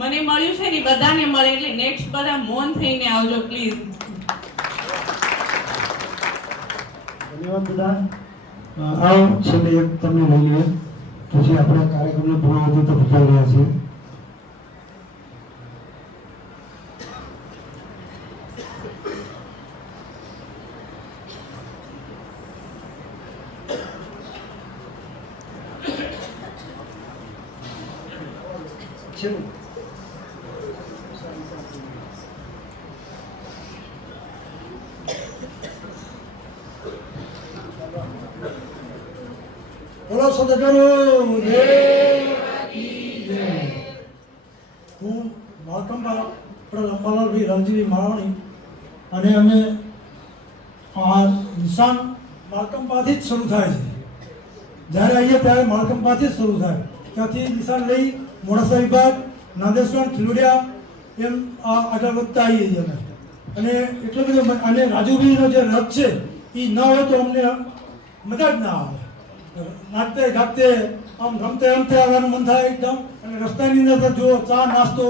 મને મળ્યું છે ને બધાને મળે. એટલે નેક્સ્ટ બધા મૌન થઈને આવજો પ્લીઝ. ધન્યવાદ બધા. આવો છેલ્લે એક તમે લઈ લઈએ, પછી આપણે કાર્યક્રમને પૂર્ણાવતી તો પહોંચાઈ રહ્યા છીએ. બોલો સદગુરુ હું માલકંબા અંબાલાલભાઈ રણજીવી માળવાણી, અને અમે આ નિશાન માલકંબાથી જ શરૂ થાય છે. જ્યારે આવીએ ત્યારે માલકંબાથી જ શરૂ થાય. ત્યાંથી નિશાન લઈ મોડાસા વિભાગ, નાંદેશ્વર, ખીલુડિયા એમ આગળ વધતા આવીએ છીએ અમે. અને એટલો બધો, અને રાજુભાઈનો જે રથ છે એ ન હોય તો અમને મજા જ ના આવે. નાચતે ગાતે આમ રમતે રમતે આવવાનું મન થાય એકદમ. અને રસ્તાની અંદર જો ચા નાસ્તો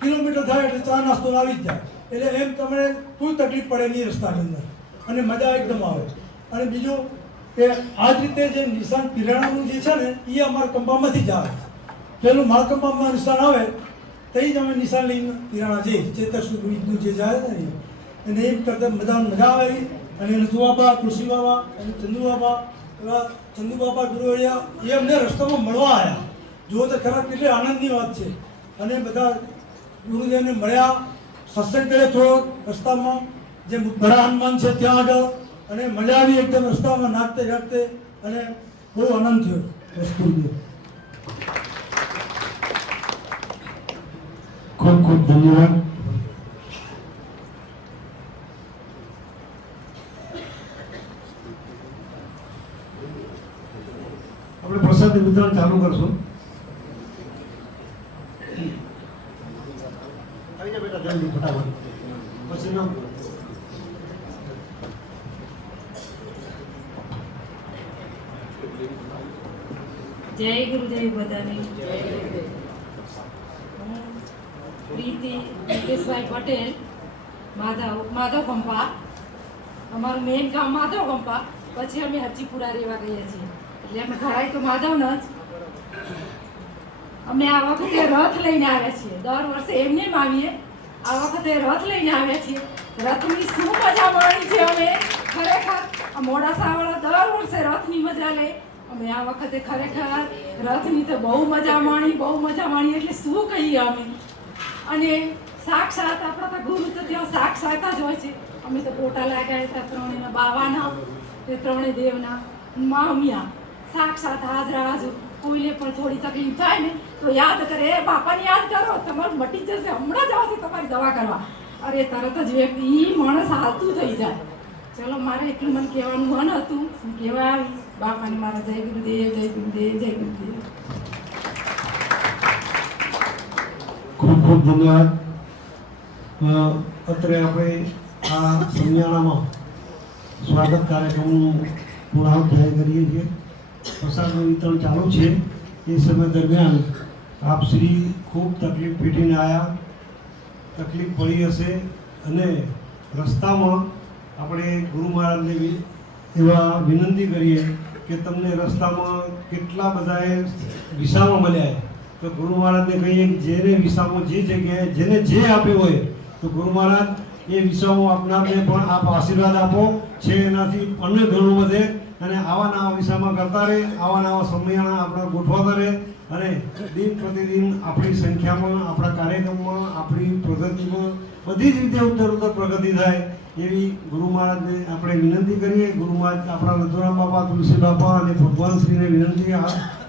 કિલોમીટર થાય એટલે ચા નાસ્તો આવી જ જાય. એટલે એમ તમને કોઈ તકલીફ પડે નહીં રસ્તાની અંદર અને મજા એકદમ આવે. અને બીજું કે આ જ રીતે જે નિશાન પિરાણાનું જે છે ને એ અમારા કંપામાંથી જ આવે. પેલું માળકંપામાં નિશાન આવે તો જ અમે નિશાન લઈને પિરાણા જઈએ. ચેતરસુદ બીજનું જે જાય ને એને એમ કરતાં મજા આવે. અને નથુબાબા, તુલસી બાબા અને ચંદુ બાબા, એવા ચંદુ બાબા ગુરુવડિયા એ અમને રસ્તામાં મળવા આવ્યા. જુઓ તો ખરા કેટલી આનંદની વાત છે. અને બધા ગુરુદેવને મળ્યા, સત્સંગ કર્યો થોડો રસ્તામાં, જે બડા હનુમાન છે ત્યાં આગળ, અને મજા આવી એકદમ રસ્તામાં નાચતે ગાતે, અને બહુ આનંદ થયો. બસ ગુરુદેવ ખૂબ ખૂબ ધન્યવાદ. આપણે પ્રસાદ વિતરણ ચાલુ કરશું. આવી જા બેટા, જલ્દી ફટાફટ. પછી ના જય ગુરુદેવ બધાને. હું પ્રીતિ મુકેશભાઈ પટેલ, માધવ કંપા. અમારું મેઇન કામ માધવ કંપા, પછી અમે હજીપુરા રહેવા ગયા છીએ, એટલે અમે ઘરાય તો માધવના જ. અમે આ વખતે રથ લઈને આવ્યા છીએ. દર વર્ષે એમને જ આવીએ, આ વખતે રથ લઈને આવ્યા છીએ. રથની શું મજા માણી છે અમે ખરેખર. આ મોડાસાવાળા દર વર્ષે રથની મજા લે. અમે આ વખતે ખરેખર રથની તો બહુ મજા માણી એટલે શું કહીએ અમે. અને સાક્ષાત આપણા તો ગુરુ તો ત્યાં સાક્ષાત જ હોય છે. અમે તો ફોટા લાગ્યા હતા ત્રણેયના બાવાના, તે ત્રણેય દેવના, મામિયા સાક્ષાત હાજરા હાજર. કોઈને પણ થોડી તકલીફ થાય ને તો યાદ કરે, એ બાપાને યાદ કરો, તમારું મટી જશે, હમણાં જ આવશે તમારી દવા કરવા. અરે તરત જ વ્યક્તિ માણસ હાલતું થઈ જાય. ચલો, મારે એટલું મને કહેવાનું મન હતું, હું કહેવા આવી. બાપાને મારા જય ગુરુદેવ, જય ગુરુદેવ, જય ગુરુદેવ. ખૂબ ખૂબ ધન્યવાદ. અત્રે આપણે આ સંયાણામાં સ્વાગત કાર્યક્રમનું પૂર્ણાહુતિ કરીએ છીએ. પ્રસાદનું વિતરણ ચાલુ છે. એ સમય દરમિયાન આપ શ્રી ખૂબ તકલીફ પેટીને આવ્યા, તકલીફ પડી હશે, અને રસ્તામાં આપણે ગુરુ મહારાજને એવા વિનંતી કરીએ કે તમને રસ્તામાં કેટલા બધાએ વિસામો મળ્યા. તો ગુરુ મહારાજને કહીએ કે જેને વિસામો જે જગ્યાએ જેને જે આપ્યો હોય તો ગુરુ મહારાજ એ વિસામો આપનારને પણ આપ આશીર્વાદ આપો છે, એનાથી અન્ય ઘણું વધે. અને આવા નવા વિસામા કરતા રહે, આવા નવા સમયાના આપણે ગોઠવાતા રહે, અને દિન પ્રતિદિન આપણી સંખ્યામાં, આપણા કાર્યક્રમમાં, આપણી પ્રગતિમાં બધી જ રીતે ઉત્તર પ્રગતિ થાય એવી ગુરુ મહારાજને આપણે વિનંતી કરીએ. ગુરુ મહારાજ આપણા નથુરામ બાપા, તુલસી બાપા અને ભગવાન શ્રીને વિનંતી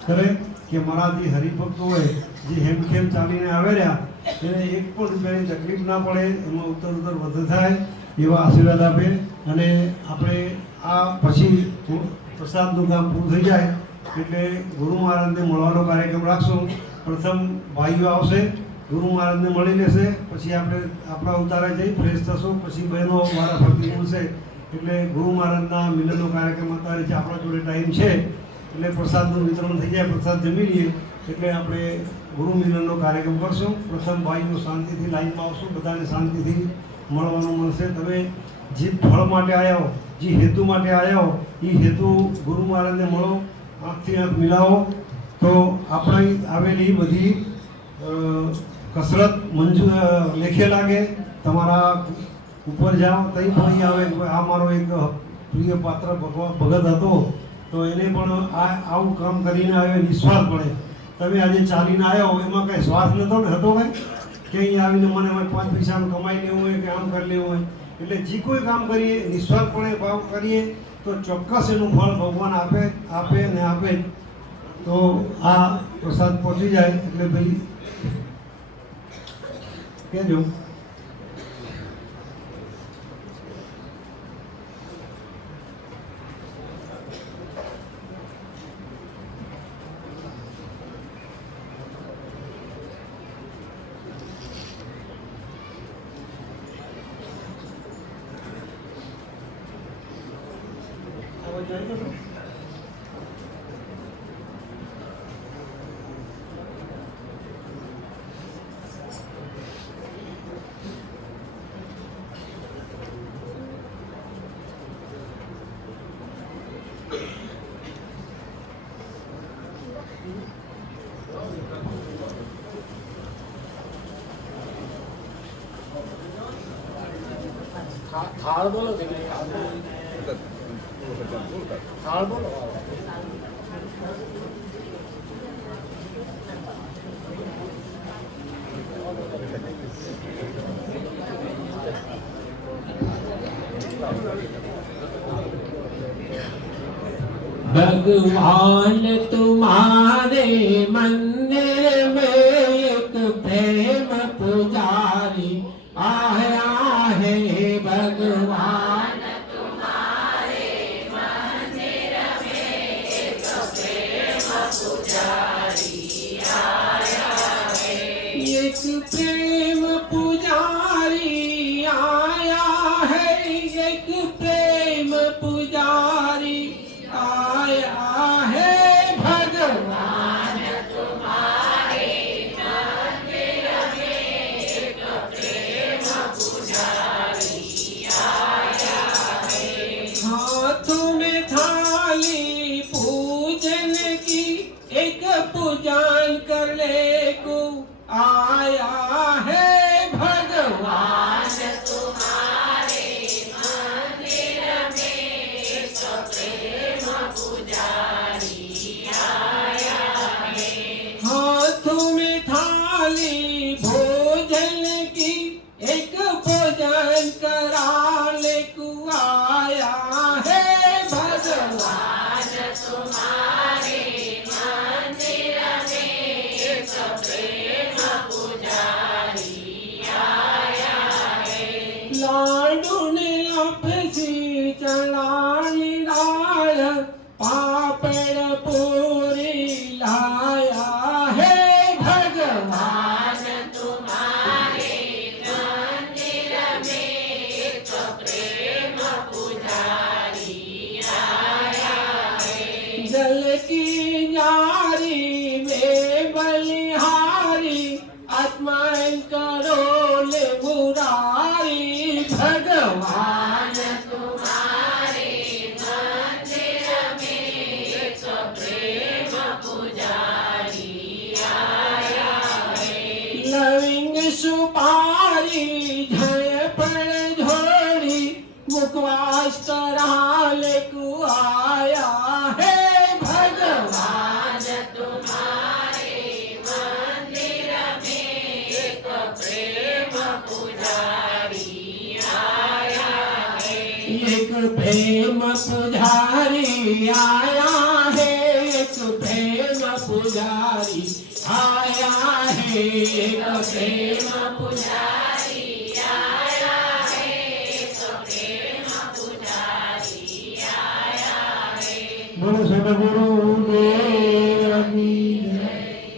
કરે કે મારાથી હરિભક્તો હોય જે હેમખેમ ચાલીને આવે રહ્યા, એને એક પણ રૂપિયાની તકલીફ ના પડે, એમાં ઉત્તર વધુ થાય એવા આશીર્વાદ આપે. અને આપણે આ પછી પ્રસાદનું કામ પૂરું થઈ જાય એટલે ગુરુ મહારાજને મળવાનો કાર્યક્રમ રાખશું. પ્રથમ ભાઈઓ આવશે, ગુરુ મહારાજને મળી લેશે, પછી આપણે આપણા ઉતારે જઈ ફ્રેશ થશું, પછી બહેનો મારા ફરતી મળશે. એટલે ગુરુ મહારાજના મિલનનો કાર્યક્રમ અત્યારે જે આપણા જોડે ટાઈમ છે એટલે પ્રસાદનું વિતરણ થઈ જાય, પ્રસાદ જમી લઈએ એટલે આપણે ગુરુ મિલનનો કાર્યક્રમ કરશું. પ્રથમ ભાઈઓ શાંતિથી લાઈનમાં આવશું, બધાને શાંતિથી મળવાનું મળશે. તમે જે ફળ માટે આવ્યા હો, જે હેતુ માટે આવ્યા હો, એ હેતુ ગુરુ મહારાજને મળો, આંખથી આંખ મિલાવો, તો આપણી આવેલી બધી કસરત લેખે લાગે. તમારા ઉપર જાઓ તઈ પણ આવે આ મારો એક પ્રિય પાત્ર ભગત હતો, તો એને પણ આવું કામ કરીને આવ્યો, નિસ્વાર્થ પડે. તમે આજે ચાલીને આવ્યા હો, એમાં કંઈ સ્વાર્થ નહોતો ને હતો કંઈ કે અહીં આવીને મને 5 પૈસાનું કમાઈ લેવું હોય કે આમ કરી લેવું હોય. એટલે જે કોઈ કામ કરીએ નિસ્વાર્થપણે ભાવ કરીએ તો ચોક્કસ એનું ફળ ભગવાન આપે ને આપે. તો આ પ્રસાદ પહોંચી જાય એટલે ભાઈ કહેજો. भगवान तुम्हारे मंदिर में एक प्रेम पुजारी आया है। भगवान तुम्हारे मंदिर में एक प्रेम पुजारी आया है। एक प्रेम पुजारी आया है। एक प्रेम पुजारी आया है। भगवान तुम्हारे मंदिर में एक प्रेम पुजारी आया है। हाथों में थाली पूजन की एक पूजन करने को आया है। भगवान तुम्हारे मंदिर में एक प्रेम पुजारी आया है। हाथों में थाली भोजन की एक भोजन कराने को आया है। भगवान तुम्हारे मंदिर में एक प्रेम पुजारी आया है। लाडू ने लपसी चढ़ानी डाल पापड़ पूरी लाया है। भगवान तुम्हारे मंदिर में एक प्रेम पुजारी आया है। जल की नारी में बलिहारी आत्माएं करोल मुरारी। भगवान तुम्हारे मंदिर में एक प्रेम पुजारी आया है। लविंग सुपारी झड़पड़ झोड़ी मुखवास कराले को आया है। भगवान तुम्हारे मंदिर में एक प्रेम पुजारी आया है। एक प्रेम पुजारी आया है। एक प्रेम पुजारी आया है। एक प्रेम पुजारी आया है। एक प्रेम पुजारी आया है। बोलो सदगुरु देव की जय।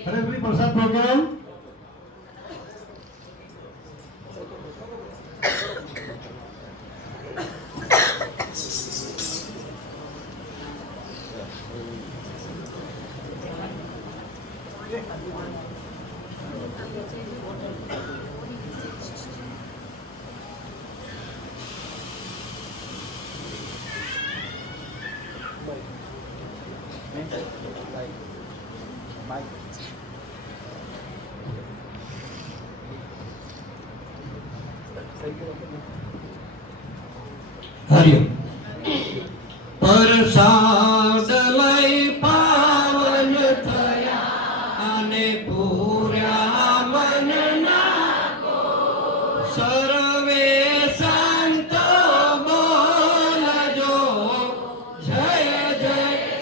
हरे भाई प्रसाद प्रोग्राम હરિયમ પ્રસાદ લઈ પાવન થયા અને પૂર્યા મનના સર્વે સંતો બોલજો જય જય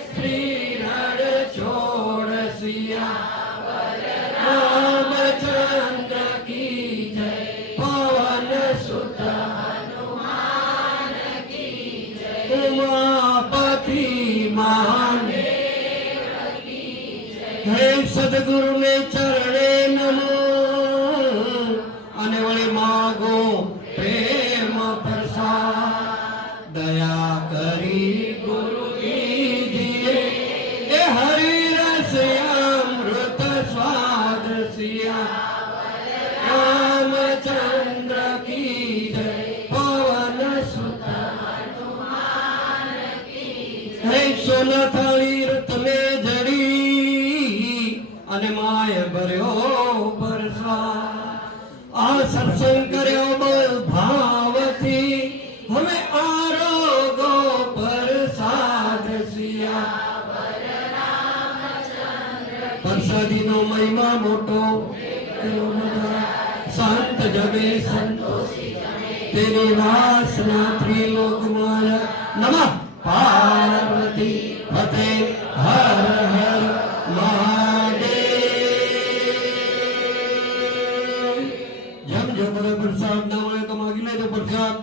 શ્રી રડ છોડ સિયાવર રામચંદ્ર કી જય પવન સુત उमापति महादेव की जय। हे सदगुरु ने चरणे नमो અને વળી માગો પ્રેમ પ્રસાદ દયા કરી ગુરુ દીજીએ એ હરિ રસ અમૃત સ્વાદ સિયા રામચંદ્ર કી જય પવન સુત સોના થાળી રતને જડી અને માય ભર્યો પરસા આ સત્સંગ કર્યો બળ ભાવથી તેની વાસના ત્રિલોકમાં નમઃ પાર્વતી પતે હર હર મહાદેવ. જેમ જો બધા પ્રસાદ ના મળે તો માગી લેજો પ્રસાદ.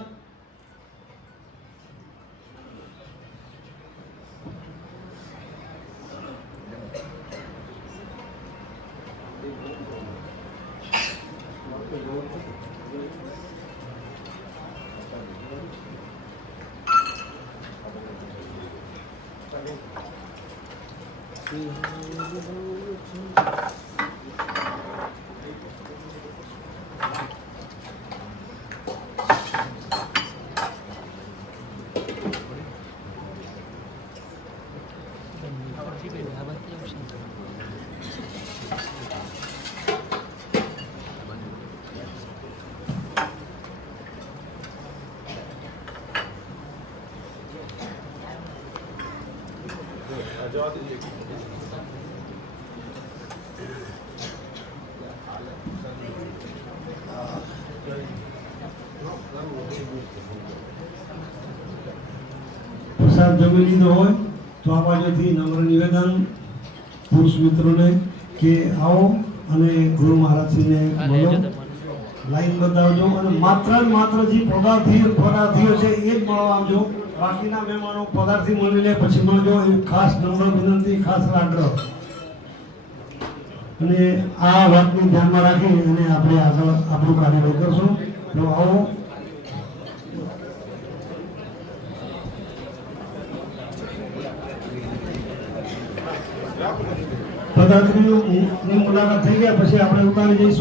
પ્રસાદ જમી લીધો હોય તો આ બાજુથી નમ્ર નિવેદન પુરુષ મિત્રોને કે આવો અને ગુરુ મહારાજશ્રીને મળો, લાઈન બતાવજો અને માત્ર ને માત્ર જે પદાર્થીઓ છે એ જ મળવા આવજો. બાકીના મહેમાનો પદાર્થી મળી લે પછી મળજો, એ ખાસ નમ્ર વિનંતી, ખાસ આગ્રહ. અને આ વાતને ધ્યાનમાં રાખી અને આપણે આગળ આપણું કાર્યવાહી કરશું. તો આવો પદાર્થીઓની મુલાકાત થઈ ગયા પછી આપણે ઉતારી જઈશું.